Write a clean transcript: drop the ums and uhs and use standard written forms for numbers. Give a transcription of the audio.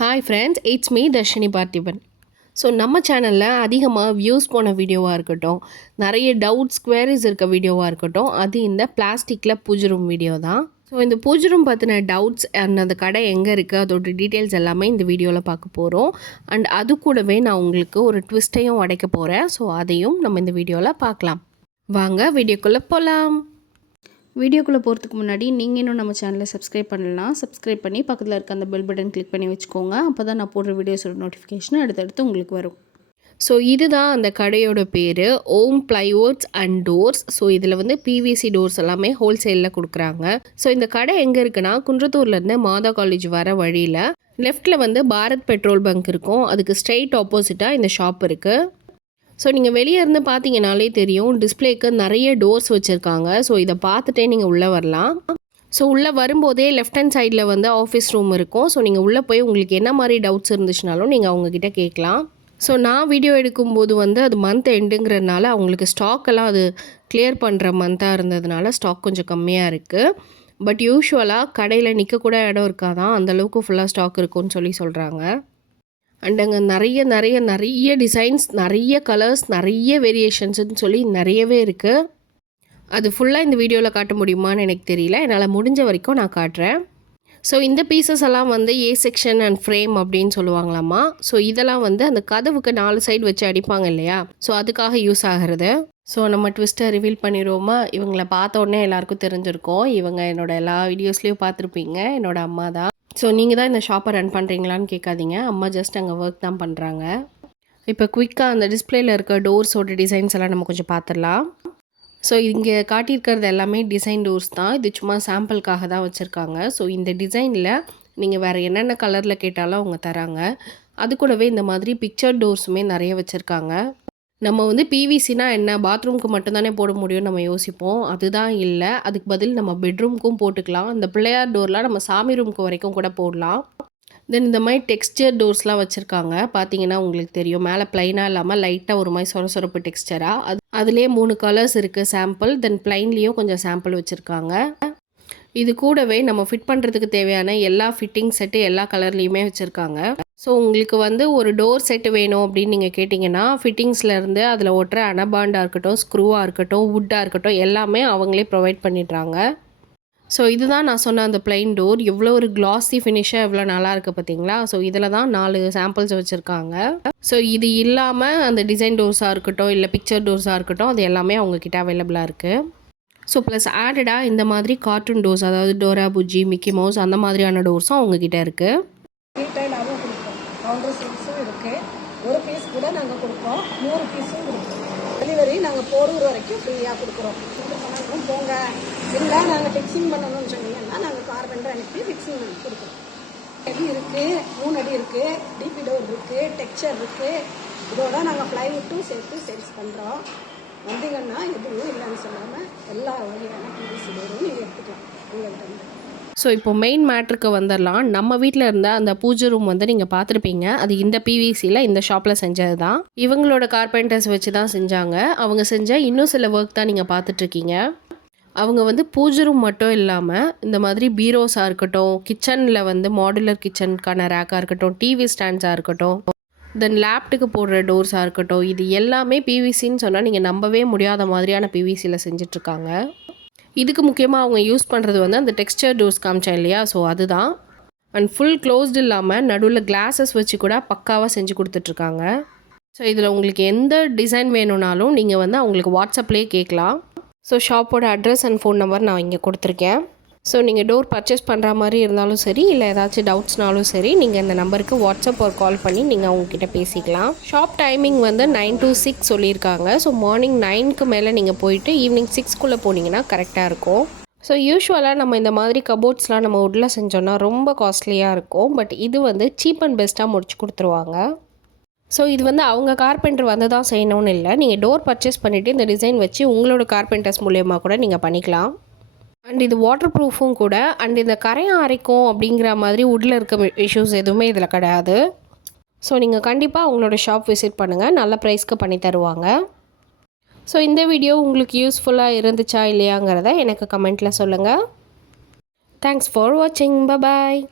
Hi friends, it's me Dharshini Parthiban. So நம்ம சேனலில் அதிகமாக வியூஸ் போன வீடியோவாக இருக்கட்டும், நிறைய டவுட்ஸ் குவேரிஸ் இருக்க வீடியோவாக இருக்கட்டும், அது இந்த பிளாஸ்டிக்கில் பூஜை ரூம் வீடியோ தான். ஸோ இந்த பூஜை ரூம் பற்றின டவுட்ஸ் அண்ட் அந்த கடை எங்கே இருக்குது அதோட டீட்டெயில்ஸ் எல்லாமே இந்த வீடியோவில் பார்க்க போகிறோம். அண்ட் அது கூடவே நான் உங்களுக்கு ஒரு ட்விஸ்ட்டையும் உடைக்க போகிறேன். ஸோ அதையும் நம்ம இந்த வீடியோவில் பார்க்கலாம். வாங்க வீடியோக்குள்ளே போகலாம். வீடியோக்குள்ளே போகிறதுக்கு முன்னாடி நீங்கள் இன்னும் நம்ம சேனலை சப்ஸ்கிரைப் பண்ணலாம். சப்ஸ்கிரைப் பண்ணி பக்கத்தில் இருக்க அந்த பெல் பட்டன் கிளிக் பண்ணி வச்சுக்கோங்க. அப்போ தான் நான் போடுற வீடியோஸோட நோட்டிஃபிகேஷன் அடுத்தடுத்து உங்களுக்கு வரும். ஸோ இதுதான் அந்த கடையோட பேர், ஓம் ப்ளைவுட்ஸ் அண்ட் டோர்ஸ். ஸோ இதில் வந்து பிவிசி டோர்ஸ் எல்லாமே ஹோல்சேலில் கொடுக்குறாங்க. ஸோ இந்த கடை எங்கே இருக்குன்னா, குன்றத்தூர்லேருந்து மாதா காலேஜ் வர வழியில் லெஃப்ட்டில் வந்து பாரத் பெட்ரோல் பங்க் இருக்கும். அதுக்கு ஸ்ட்ரெயிட் ஆப்போசிட்டாக இந்த ஷாப் இருக்குது. ஸோ நீங்கள் வெளியே இருந்து பார்த்தீங்கனாலே தெரியும், டிஸ்பிளேக்கு நிறைய டோர்ஸ் வச்சுருக்காங்க. ஸோ இதை பார்த்துட்டே நீங்கள் உள்ளே வரலாம். ஸோ உள்ளே வரும்போதே லெஃப்ட் ஹேண்ட் சைடில் வந்து ஆஃபீஸ் ரூம் இருக்கும். ஸோ நீங்கள் உள்ளே போய் உங்களுக்கு என்ன மாதிரி டவுட்ஸ் இருந்துச்சுனாலும் நீங்கள் அவங்கக்கிட்ட கேட்கலாம். ஸோ நான் வீடியோ எடுக்கும்போது வந்து அது மந்த் எண்டுங்கிறதுனால அவங்களுக்கு ஸ்டாக்கெல்லாம் அது கிளியர் பண்ணுற மந்த்தாக இருந்ததுனால ஸ்டாக் கொஞ்சம் கம்மியாக இருக்குது. பட் யூஷுவலாக கடையில் நிற்கக்கூட இடம் இருக்காதான், அந்தளவுக்கு ஃபுல்லாக ஸ்டாக் இருக்குன்னு சொல்கிறாங்க. அண்ட் அங்கே நிறைய டிசைன்ஸ், நிறைய கலர்ஸ், நிறைய வேரியேஷன்ஸ்னு சொல்லி நிறையவே இருக்குது. அது ஃபுல்லாக இந்த வீடியோவில் காட்ட முடியுமான்னு எனக்கு தெரியல. என்னால் முடிஞ்ச வரைக்கும் நான் காட்டுறேன். ஸோ இந்த பீசஸ் எல்லாம் வந்து ஏ செக்ஷன் அண்ட் ஃப்ரேம் அப்படின்னு சொல்லுவாங்களாம்மா. ஸோ இதெல்லாம் வந்து அந்த கதவுக்கு 4 சைடு வச்சு அடிப்பாங்க இல்லையா, ஸோ அதுக்காக யூஸ் ஆகிறது. ஸோ நம்ம ட்விஸ்ட்டை ரிவீல் பண்ணிடுவோமா. இவங்கள பார்த்த உடனே எல்லாருக்கும் தெரிஞ்சிருக்கும், இவங்க என்னோடய எல்லா வீடியோஸ்லேயும் பார்த்துருப்பீங்க, என்னோடய அம்மா தான். ஸோ நீங்கள் தான் இந்த ஷாப்பை ரன் பண்ணுறீங்களான்னு கேட்காதீங்க, அம்மா ஜஸ்ட் அங்கே ஒர்க் தான் பண்ணுறாங்க. இப்போ குயிக்காக அந்த டிஸ்பிளேயில் இருக்க டோர்ஸோட டிசைன்ஸ் எல்லாம் நம்ம கொஞ்சம் பார்த்துடலாம். ஸோ இங்கே காட்டியிருக்கிறது எல்லாமே டிசைன் டோர்ஸ் தான். இது சும்மா சாம்பிளுக்காக தான் வச்சுருக்காங்க. ஸோ இந்த டிசைனில் நீங்கள் வேறு என்னென்ன கலரில் கேட்டாலும் அவங்க தராங்க. அது கூடவே இந்த மாதிரி பிக்சர் டோர்ஸுமே நிறைய வச்சுருக்காங்க. நம்ம வந்து பிவிசினா என்ன, பாத்ரூம்க்கு மட்டும்தானே போட முடியும்னு நம்ம யோசிப்போம். அதுதான் இல்லை, அதுக்கு பதில் நம்ம பெட்ரூம்க்கும் போட்டுக்கலாம். இந்த பிள்ளையார் டோர்லாம் நம்ம சாமி ரூமுக்கு வரைக்கும் கூட போடலாம். தென் இந்த மாதிரி டெக்ஸ்டர் டோர்ஸ்லாம் வச்சுருக்காங்க. பார்த்தீங்கன்னா உங்களுக்கு தெரியும், மேலே ப்ளைனாக இல்லாமல் லைட்டாக ஒரு மாதிரி சொரசொரப்பு டெக்ஸ்டராக. அதுலேயே 3 கலர்ஸ் இருக்குது சாம்பிள். தென் ப்ளைன்லேயும் கொஞ்சம் சாம்பிள் வச்சுருக்காங்க. இது கூடவே நம்ம ஃபிட் பண்ணுறதுக்கு தேவையான எல்லா ஃபிட்டிங் செட்டு எல்லா கலர்லேயுமே வச்சுருக்காங்க. ஸோ உங்களுக்கு வந்து ஒரு டோர் செட்டு வேணும் அப்படின்னு நீங்கள் கேட்டிங்கன்னா, ஃபிட்டிங்ஸ்லேருந்து அதில் ஒட்டுற அனபாண்டாக இருக்கட்டும், ஸ்க்ரூவாக இருக்கட்டும், வுட்டாக இருக்கட்டும், எல்லாமே அவங்களே ப்ரொவைட் பண்ணிடுறாங்க. ஸோ இதுதான் நான் சொன்ன அந்த பிளைன் டோர். எவ்வளோ ஒரு கிளாஸி ஃபினிஷாக எவ்வளோ நல்லா இருக்குது பார்த்தீங்களா. ஸோ இதில் தான் 4 சாம்பிள்ஸ் வச்சுருக்காங்க. ஸோ இது இல்லாமல் அந்த டிசைன் டோர்ஸாக இருக்கட்டும், இல்லை பிக்சர் டோர்ஸாக இருக்கட்டும், அது எல்லாமே அவங்கக்கிட்ட அவைலபிளாக இருக்குது. ஸோ ப்ளஸ் ஆடடாக இந்த மாதிரி கார்ட்டூன் டோர்ஸ், அதாவது டோரா புஜ்ஜி, மிக்கி மவுஸ் அந்த மாதிரியான டோர்ஸும் அவங்கக்கிட்ட இருக்குது. ரீட்டைலாகவும் கொடுப்போம், கவுண்டர் சேல்ஸும் இருக்குது. ஒரு பீஸ் கூட நாங்கள் கொடுப்போம், 100 பீஸும் கொடுப்போம். டெலிவரி நாங்கள் போரூர் வரைக்கும் ஃப்ரீயாக கொடுக்குறோம். பண்ணணும் போங்க, இல்லை நாங்கள் ஃபிக்ஸிங் பண்ணணும்னு சொன்னீங்கன்னா நாங்கள் கார்பெண்டர் அனுப்பி ஃபிக்ஸிங் பண்ணி கொடுக்குறோம். அடி இருக்குது, 3 அடி இருக்குது, டிபி டோர் இருக்குது, டெக்ஸ்சர் இருக்குது. இதோட நாங்கள் ப்ளைவுட்டும் சேர்த்து சேல்ஸ் பண்ணுறோம். வந்தீங்கன்னா எதுவும் இல்லைன்னு சொல்லாமல் எல்லா வகையான பிவிசி டோரும் நீங்கள் எடுத்துக்கலாம் உங்கள்கிட்ட. ஸோ இப்போ மெயின் மேட்ருக்கு வந்துடலாம். நம்ம வீட்டில் இருந்த அந்த பூஜை ரூம் வந்து நீங்கள் பார்த்துருப்பீங்க. அது இந்த பிவிசியில் இந்த ஷாப்பில் செஞ்சது தான். இவங்களோட கார்பெண்டர்ஸ் வச்சு தான் செஞ்சாங்க. அவங்க செஞ்ச இன்னும் சில ஒர்க் தான் நீங்கள் பார்த்துட்ருக்கீங்க. அவங்க வந்து பூஜை ரூம் மட்டும் இல்லாமல் இந்த மாதிரி பீரோஸாக இருக்கட்டும், கிச்சனில் வந்து மாடுலர் கிச்சனுக்கான ரேக்காக இருக்கட்டும், டிவி ஸ்டாண்ட்ஸாக இருக்கட்டும், தென் லேப்டுக்கு போடுற டோர்ஸாக இருக்கட்டும், இது எல்லாமே பிவிசின்னு சொன்னால் நீங்கள் நம்பவே முடியாத மாதிரியான பிவிசியில் செஞ்சிட்ருக்காங்க. இதுக்கு முக்கியமாக அவங்க யூஸ் பண்ணுறது வந்து அந்த டெக்ஸ்டர் டோர்ஸ் காமிச்சேன் இல்லையா, ஸோ அதுதான். அண்ட் ஃபுல் க்ளோஸ்டு இல்லாமல் நடுவில் கிளாஸஸ் வச்சு கூட பக்காவாக செஞ்சு கொடுத்துட்ருக்காங்க. ஸோ இதில் உங்களுக்கு எந்த டிசைன் வேணும்னாலும் நீங்கள் வந்து அவங்களுக்கு வாட்ஸ்அப்லேயே கேட்கலாம். ஸோ ஷாப்போட அட்ரஸ் அண்ட் ஃபோன் நம்பர் நான் இங்கே கொடுத்துருக்கேன். ஸோ நீங்கள் டோர் பர்ச்சேஸ் பண்ணுற மாதிரி இருந்தாலும் சரி, இல்லை ஏதாச்சும் டவுட்ஸ்னாலும் சரி, நீங்கள் இந்த நம்பருக்கு வாட்ஸ்அப் ஒரு கால் பண்ணி நீங்கள் அவங்கக்கிட்ட பேசிக்கலாம். ஷாப் டைமிங் வந்து 9 to 6 சொல்லியிருக்காங்க. ஸோ மார்னிங் 9க்கு மேலே நீங்கள் போயிட்டு ஈவினிங் 6க்குள்ளே போனீங்கன்னா கரெக்டாக இருக்கும். ஸோ யூஸ்வலாக நம்ம இந்த மாதிரி கபோர்ட்ஸ்லாம் நம்ம உட்டில் செஞ்சோன்னா ரொம்ப காஸ்ட்லியாக இருக்கும். பட் இது வந்து சீப் அண்ட் பெஸ்ட்டாக முடிச்சு கொடுத்துருவாங்க. ஸோ இது வந்து அவங்க கார்பெண்டர் வந்து தான் செய்யணும்னு இல்லை, நீங்கள் டோர் பர்ச்சேஸ் பண்ணிவிட்டு இந்த டிசைன் வச்சு உங்களோட கார்பெண்டர்ஸ் மூலியமாக கூட நீங்கள் பண்ணிக்கலாம். அண்ட் இது வாட்டர் ப்ரூஃபும் கூட. அண்ட் இந்த கரையான் அரைக்கும் அப்படிங்கிற மாதிரி உட்டில் இருக்க இஷ்யூஸ் எதுவுமே இதில் கிடையாது. ஸோ நீங்கள் கண்டிப்பாக அவங்களோட ஷாப் விசிட் பண்ணுங்கள், நல்ல ப்ரைஸ்க்கு பண்ணி தருவாங்க. ஸோ இந்த வீடியோ உங்களுக்கு யூஸ்ஃபுல்லாக இருந்துச்சா இல்லையாங்கிறத எனக்கு கமெண்ட்டில் சொல்லுங்கள். தேங்க்ஸ் ஃபார் வாட்சிங். பாய்.